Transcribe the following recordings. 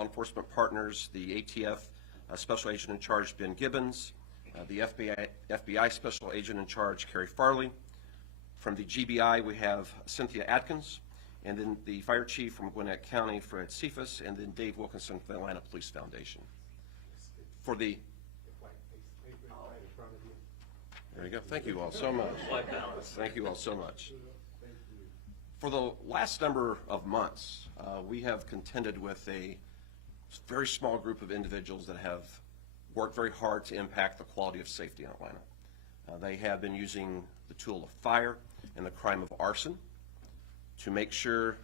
law enforcement partners, the ATF Special Agent in Charge, Ben Gibbons, the FBI Special Agent in Charge, Carrie Farley. From the GBI, we have Cynthia Atkins, and then the Fire Chief from Gwinnett County, Fred Cephas, and then Dave Wilkinson from the Atlanta Police Foundation. For the... There you go. Thank you all so much. Thank you all so much. For the last number of months, we have contended with a very small group of individuals that have worked very hard to impact the quality of safety in Atlanta. They have been using the tool of fire and the crime of arson to make sure,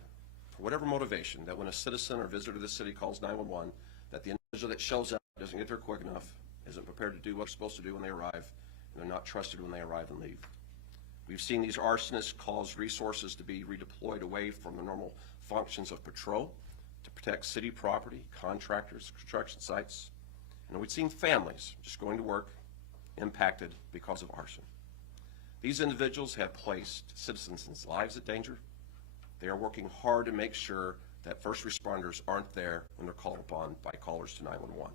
for whatever motivation, that when a citizen or visitor to the city calls 911, that the individual that shows up doesn't get there quick enough, isn't prepared to do what they're supposed to do when they arrive, and they're not trusted when they arrive and leave. We've seen these arsonists cause resources to be redeployed away from the normal functions of patrol to protect city property, contractors, construction sites. And we've seen families just going to work impacted because of arson. These individuals have placed citizens' lives at danger. They are working hard to make sure that first responders aren't there when they're called upon by callers to 911.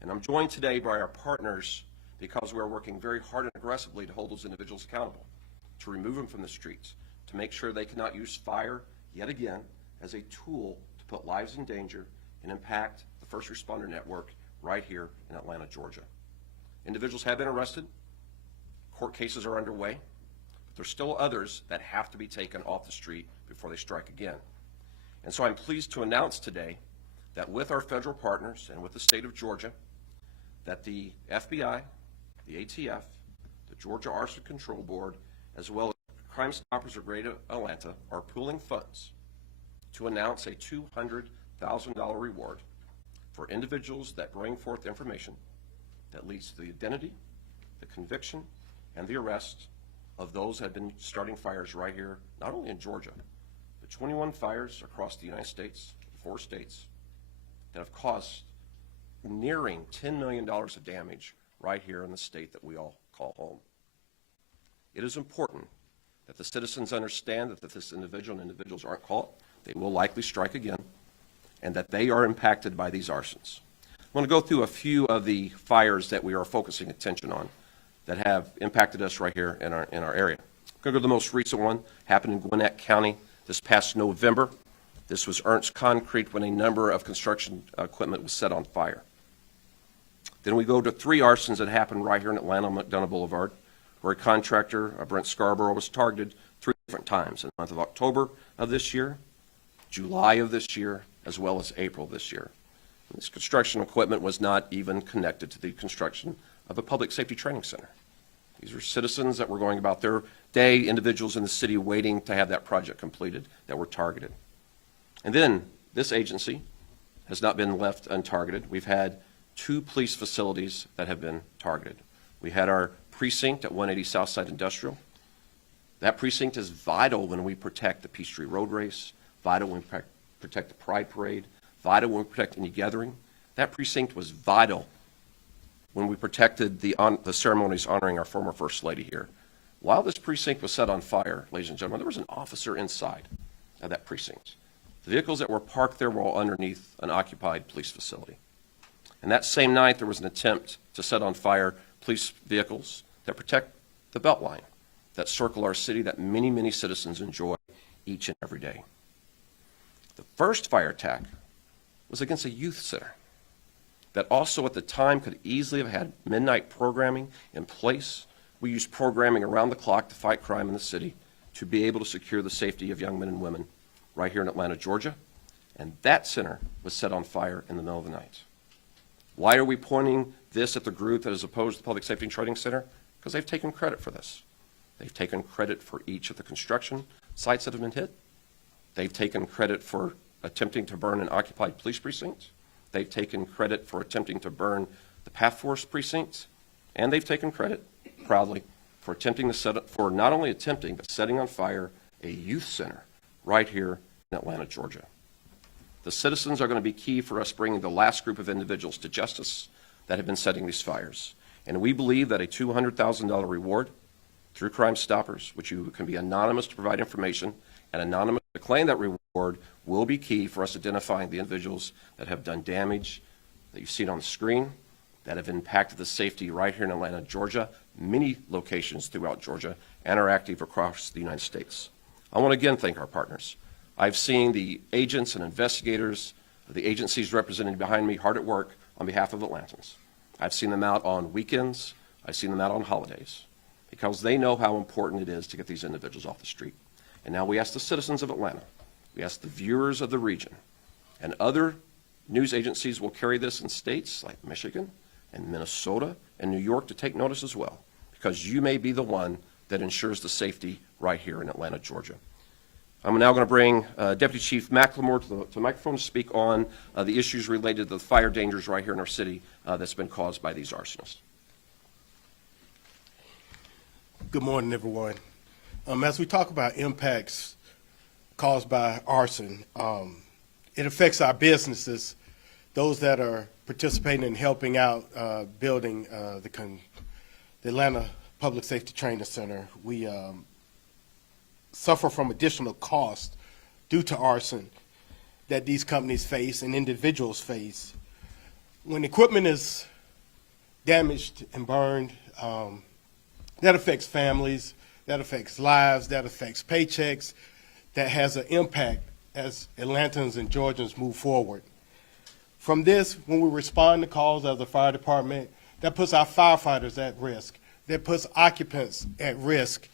And I'm joined today by our partners because we're working very hard and aggressively to hold those individuals accountable, to remove them from the streets, to make sure they cannot use fire yet again as a tool to put lives in danger and impact the first responder network right here in Atlanta, Georgia. Individuals have been arrested. Court cases are underway. But there's still others that have to be taken off the street before they strike again. And so I'm pleased to announce today that with our federal partners and with the state of Georgia, that the FBI, the ATF, the Georgia Arson Control Board, as well as Crime Stoppers of Greater Atlanta are pooling funds to announce a $200,000 reward for individuals that bring forth information that leads to the identity, the conviction, and the arrest of those that have been starting fires right here, not only in Georgia, but 21 fires across the United States, 4 states, that have caused nearing $10 million of damage right here in the state that we all call home. It is important that the citizens understand that if this individual and individuals aren't caught, they will likely strike again, and that they are impacted by these arsons. I want to go through a few of the fires that we are focusing attention on that have impacted us right here in our area. I'm going to go to the most recent one, happened in Gwinnett County this past November. This was Ernst Concrete when a number of construction equipment was set on fire. Then we go to 3 arsons that happened right here in Atlanta on McDonough Boulevard, where a contractor, Brent Scarborough, was targeted 3 different times in the month of October of this year, July of this year, as well as April this year. And this construction equipment was not even connected to the construction of a public safety training center. These were citizens that were going about their day, individuals in the city waiting to have that project completed that were targeted. And then this agency has not been left untargeted. We've had 2 police facilities that have been targeted. We had our precinct at 180 Southside Industrial. That precinct is vital when we protect the Peachtree Road Race, vital when we protect the Pride Parade, vital when we protect any gathering. That precinct was vital when we protected the ceremonies honoring our former First Lady here. While this precinct was set on fire, ladies and gentlemen, there was an officer inside of that precinct. The vehicles that were parked there were all underneath an occupied police facility. And that same night, there was an attempt to set on fire police vehicles that protect the Beltline, that circle our city, that many, many citizens enjoy each and every day. The first fire attack was against a youth center that also at the time could easily have had midnight programming in place. We used programming around the clock to fight crime in the city to be able to secure the safety of young men and women right here in Atlanta, Georgia. And that center was set on fire in the middle of the night. Why are we pointing this at the group that is opposed to the Public Safety and Training Center? Because they've taken credit for this. They've taken credit for each of the construction sites that have been hit. They've taken credit for attempting to burn an occupied police precinct. They've taken credit for attempting to burn the Path Force precinct. And they've taken credit, proudly, for attempting to for not only attempting, but setting on fire a youth center right here in Atlanta, Georgia. The citizens are going to be key for us bringing the last group of individuals to justice that have been setting these fires. And we believe that a $200,000 reward through Crime Stoppers, which you can be anonymous to provide information and anonymous to to claim that reward will be key for us identifying the individuals that have done damage that you've seen on the screen, that have impacted the safety right here in Atlanta, Georgia, many locations throughout Georgia, and are active across the United States. I want to again thank our partners. I've seen the agents and investigators, the agencies represented behind me hard at work on behalf of Atlantans. I've seen them out on weekends. I've seen them out on holidays because they know how important it is to get these individuals off the street. And now we ask the citizens of Atlanta, we ask the viewers of the region, and other news agencies will carry this in states like Michigan and Minnesota and New York to take notice as well, because you may be the one that ensures the safety right here in Atlanta, Georgia. I'm now going to bring Deputy Chief McLemore to the microphone to speak on the issues related to the fire dangers right here in our city that's been caused by these arsonists. Good morning, everyone. As we talk about impacts caused by arson, it affects our businesses, those that are participating in helping out building the Atlanta Public Safety Training Center. We suffer from additional costs due to arson that these companies face and individuals face. When equipment is damaged and burned, that affects families, that affects lives, that affects paychecks, that has an impact as Atlantans and Georgians move forward. From this, when we respond to calls as a fire department, that puts our firefighters at risk. That puts occupants at risk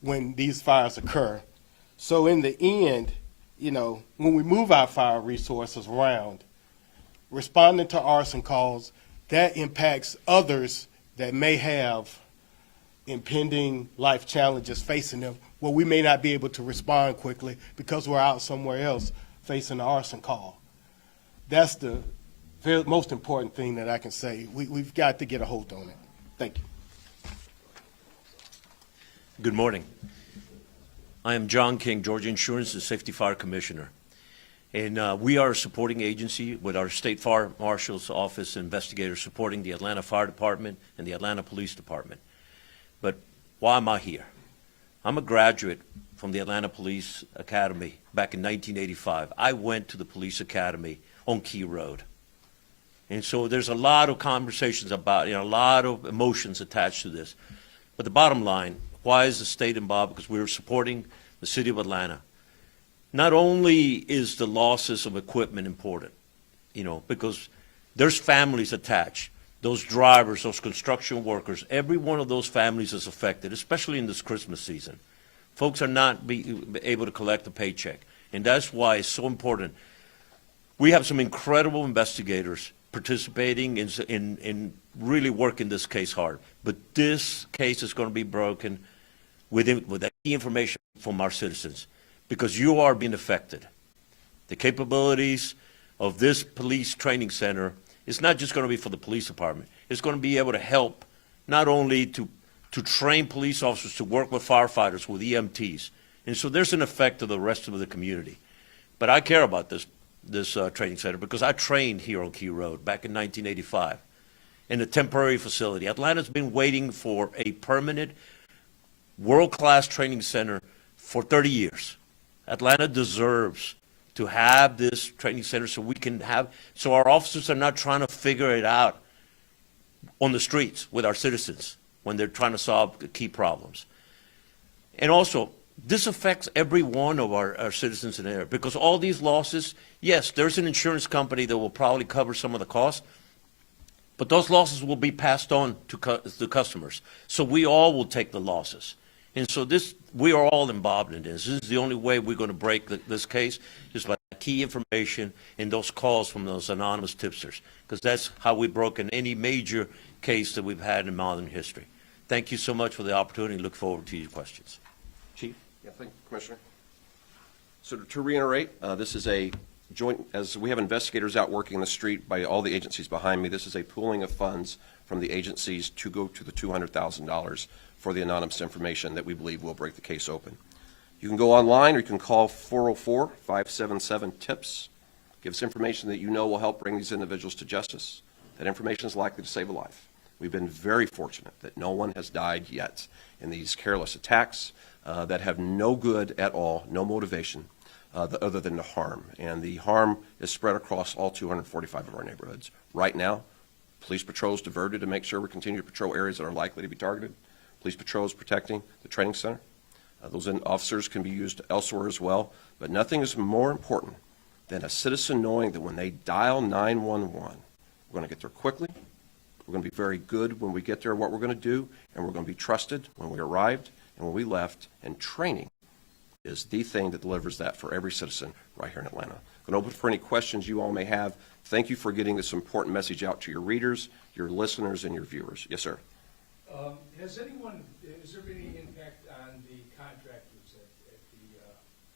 when these fires occur. So in the end, when we move our fire resources around, responding to arson calls, that impacts others that may have impending life challenges facing them, where we may not be able to respond quickly because we're out somewhere else facing an arson call. That's the most important thing that I can say. We've got to get a hold on it. Thank you. Good morning. I am John King, Georgia Insurance and Safety Fire Commissioner. And we are a supporting agency with our State Fire Marshal's Office investigators supporting the Atlanta Fire Department and the Atlanta Police Department. But why am I here? I'm a graduate from the Atlanta Police Academy back in 1985. I went to the police academy on Key Road. And so there's a lot of conversations about, a lot of emotions attached to this. But the bottom line, why is the state involved? Because we're supporting the city of Atlanta. Not only is the losses of equipment important, because there's families attached. Those drivers, those construction workers, every one of those families is affected, especially in this Christmas season. Folks are not able to collect a paycheck, and that's why it's so important. We have some incredible investigators participating in really working this case hard, but this case is going to be broken with the key information from our citizens, because you are being affected. The capabilities of this police training center is not just going to be for the police department. It's going to be able to help not only to train police officers to work with firefighters, with EMTs. And so there's an effect to the rest of the community. But I care about this training center because I trained here on Key Road back in 1985 in a temporary facility. Atlanta's been waiting for a permanent world-class training center for 30 years. Atlanta deserves to have this training center so our officers are not trying to figure it out on the streets with our citizens when they're trying to solve key problems. And also, this affects every one of our citizens in there, because all these losses, yes, there's an insurance company that will probably cover some of the costs, but those losses will be passed on to the customers. So we all will take the losses. And so we are all involved in this. This is the only way we're going to break this case, just by key information and those calls from those anonymous tipsters, because that's how we've broken any major case that we've had in modern history. Thank you so much for the opportunity. Look forward to your questions. Chief? Yeah, thank you, Commissioner. So to reiterate, this is a joint, as we have investigators out working the street by all the agencies behind me, this is a pooling of funds from the agencies to go to the $200,000 for the anonymous information that we believe will break the case open. You can go online or you can call 404-577-TIPS. Give us information that you know will help bring these individuals to justice. That information is likely to save a life. We've been very fortunate that no one has died yet in these careless attacks that have no good at all, no motivation. other than the harm. And the harm is spread across all 245 of our neighborhoods. Right now, police patrols diverted to make sure we continue to patrol areas that are likely to be targeted. Police patrols protecting the training center. Those officers can be used elsewhere as well, but nothing is more important than a citizen knowing that when they dial 911, we're going to get there quickly, we're going to be very good when we get there, what we're going to do, and we're going to be trusted when we arrived and when we left, and training is the thing that delivers that for every citizen right here in Atlanta. I'm going to open for any questions you all may have. Thank you for getting this important message out to your readers, your listeners, and your viewers. Yes, sir. Has there been any impact on the contractors at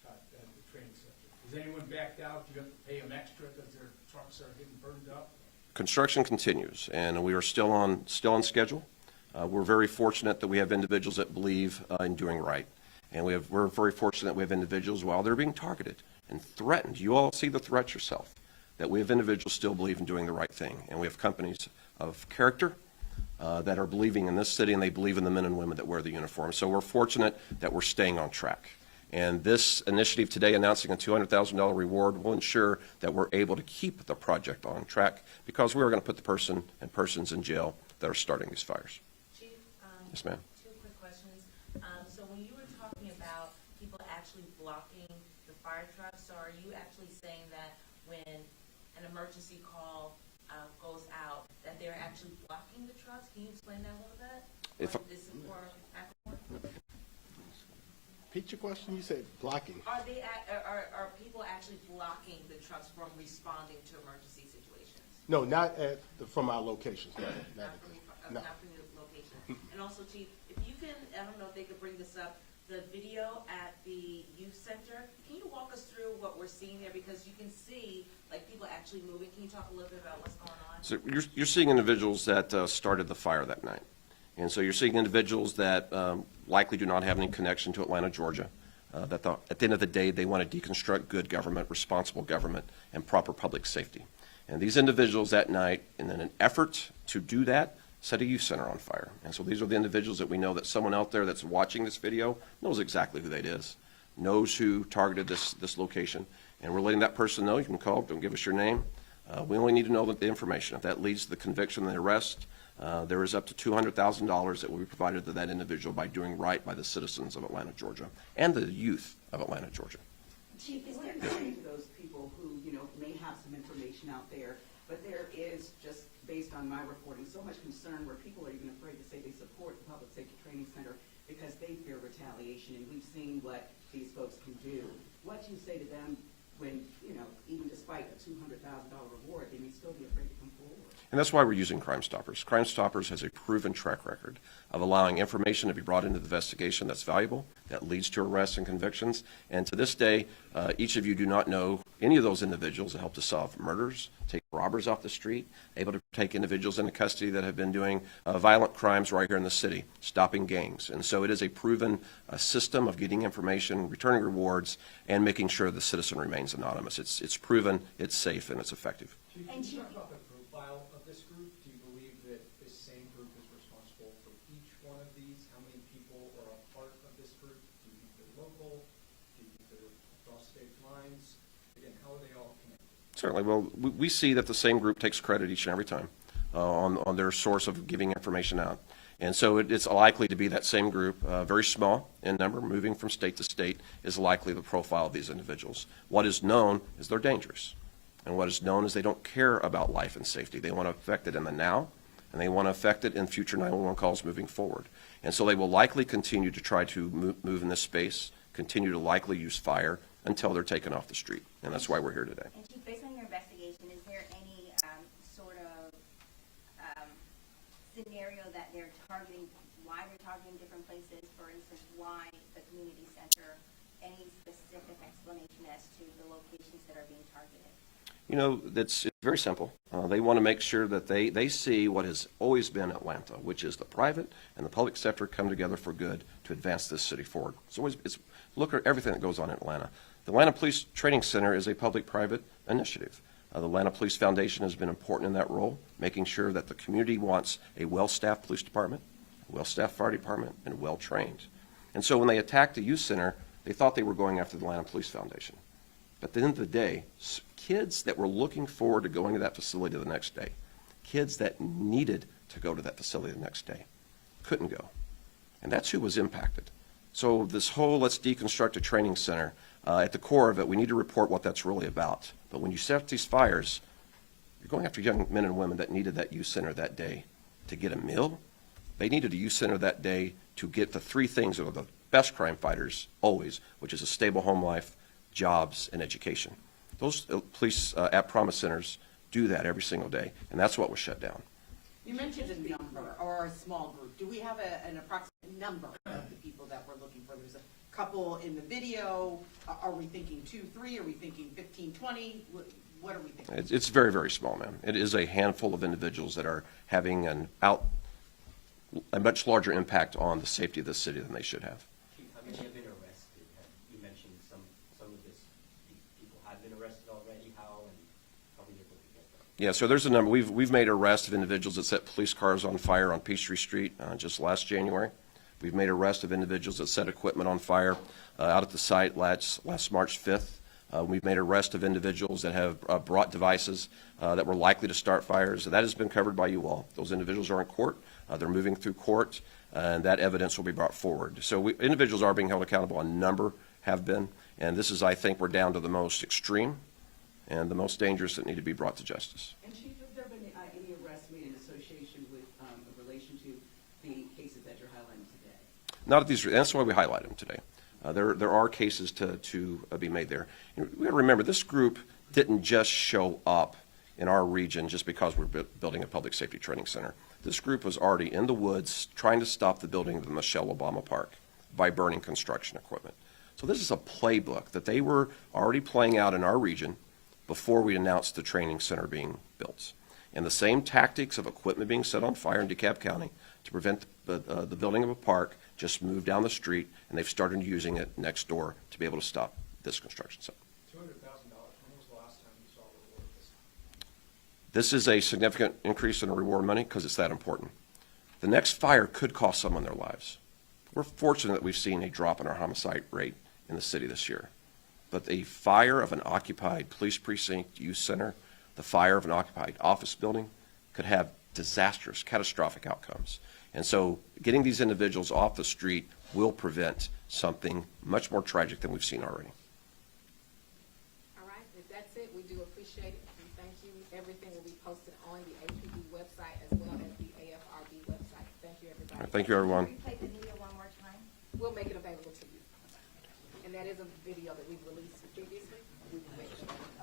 the training center? Has anyone backed out? Do you have to pay them extra because their trucks are getting burned up? Construction continues, and we are still on schedule. We're very fortunate that we have individuals that believe in doing right, and we're very fortunate that we have individuals, while they're being targeted and threatened, you all see the threats yourself, that we have individuals still believe in doing the right thing, and we have companies of character that are believing in this city, and they believe in the men and women that wear the uniform. So we're fortunate that we're staying on track. And this initiative today, announcing a $200,000 reward, will ensure that we're able to keep the project on track, because we are going to put the persons in jail that are starting these fires. Chief, Yes, ma'am. two quick questions. So when you were talking about people actually blocking the fire trucks, so are you actually saying that when an emergency call goes out, that they're actually blocking the trucks? Can you explain that a little bit? If Or this is for Acapulco? Repeat your question. You said blocking. Are they are people actually blocking the trucks from responding to emergency situations? No, not from our locations. No, Not from your location. And also, Chief, if you can, I don't know if they could bring this up, the video at the youth center, can you walk us through what we're seeing there? Because you can see, like, people actually moving. Can you talk a little bit about what's going on? So you're seeing individuals that started the fire that night. And so you're seeing individuals that likely do not have any connection to Atlanta, Georgia, that at the end of the day, they want to deconstruct good government, responsible government, and proper public safety. And these individuals that night, in an effort to do that, set a youth center on fire. And so these are the individuals that we know that someone out there that's watching this video knows exactly who that is, knows who targeted this location. And we're letting that person know. You can call, don't give us your name. We only need to know the information. If that leads to the conviction and the arrest, there is up to $200,000 that will be provided to that individual by doing right by the citizens of Atlanta, Georgia, and the youth of Atlanta, Georgia. Chief, is there anything to those people who, may have some information out there, but there is, just based on my reporting, so much concern where people are even afraid to say they support the Public Safety Training Center because they fear retaliation, and we've seen what these folks can do. What do you say to them when, even despite a $200,000 reward, they may still be afraid to come forward? And that's why we're using Crime Stoppers. Crime Stoppers has a proven track record of allowing information to be brought into the investigation that's valuable, that leads to arrests and convictions. And to this day, each of you do not know any of those individuals that help to solve murders, take robbers off the street, able to take individuals into custody that have been doing violent crimes right here in the city, stopping gangs. And so it is a proven system of getting information, returning rewards, and making sure the citizen remains anonymous. It's proven, it's safe, and it's effective. Chief, can you talk about the profile of this group? Do you believe that this same group is responsible for each one of these? How many people are a part of this group? Do you think they're local? Do you think they're across state lines? Again, how are they all connected? Certainly. Well, we see that the same group takes credit each and every time on their source of giving information out. And so it's likely to be that same group, very small in number, moving from state to state, is likely the profile of these individuals. What is known is they're dangerous. And what is known is they don't care about life and safety. They want to affect it in the now, and they want to affect it in future 911 calls moving forward. And so they will likely continue to try to move in this space, continue to likely use fire until they're taken off the street. And that's why we're here today. And Chief, based on your investigation, is there any sort of scenario that they're targeting, why they're targeting different places? For instance, why the community center? Any specific explanation as to the locations that are being targeted? It's very simple. They want to make sure that they see what has always been Atlanta, which is the private and the public sector come together for good to advance this city forward. It's look at everything that goes on in Atlanta. The Atlanta Police Training Center is a public-private initiative. The Atlanta Police Foundation has been important in that role, making sure that the community wants a well-staffed police department, a well-staffed fire department, and well-trained. And so when they attacked the youth center, they thought they were going after the Atlanta Police Foundation. But at the end of the day, kids that were looking forward to going to that facility the next day, kids that needed to go to that facility the next day, couldn't go. And that's who was impacted. So this whole let's deconstruct a training center, at the core of it, we need to report what that's really about. But when you set these fires, you're going after young men and women that needed that youth center that day to get a meal. They needed a youth center that day to get the three things that are the best crime fighters always, which is a stable home life, jobs, and education. Those police at Promise Centers do that every single day, and that's what was shut down. You mentioned a number or a small group. Do we have an approximate number of the people that we're looking for? There's a couple in the video. Are we thinking 2, 3? Are we thinking 15, 20? What are we thinking? It's very, very small, ma'am. It is a handful of individuals that are having a much larger impact on the safety of the city than they should have. Chief, how many have been arrested? You mentioned some of these people have been arrested already. How and are we able to get them? Yeah, so there's a number. We've made arrests of individuals that set police cars on fire on Peachtree Street just last January. We've made arrests of individuals that set equipment on fire out at the site last March 5th. We've made arrests of individuals that have brought devices that were likely to start fires. That has been covered by you all. Those individuals are in court. They're moving through court, and that evidence will be brought forward. So individuals are being held accountable. A number have been, and this is, I think, we're down to the most extreme and the most dangerous that need to be brought to justice. And Chief, have there been any arrests made in association with, in relation to the cases that you're highlighting today? Not at these, that's why we highlight them today. There are cases to be made there. We got to remember, this group didn't just show up in our region just because we're building a public safety training center. This group was already in the woods trying to stop the building of the Michelle Obama Park by burning construction equipment. So this is a playbook that they were already playing out in our region before we announced the training center being built. And the same tactics of equipment being set on fire in DeKalb County to prevent the building of a park just moved down the street, and they've started using it next door to be able to stop this construction site. $200,000, when was the last time you saw a reward of this? This is a significant increase in the reward money because it's that important. The next fire could cost someone their lives. We're fortunate that we've seen a drop in our homicide rate in the city this year. But the fire of an occupied police precinct, youth center, the fire of an occupied office building could have disastrous, catastrophic outcomes. And so getting these individuals off the street will prevent something much more tragic than we've seen already. All right, if that's it, we do appreciate it, and thank you. Everything will be posted on the APD website as well as the AFRB website. Thank you, everybody. All right, thank you, everyone. Replay the video one more time. We'll make it available to you. And that is a video that we've released previously. We will make it available.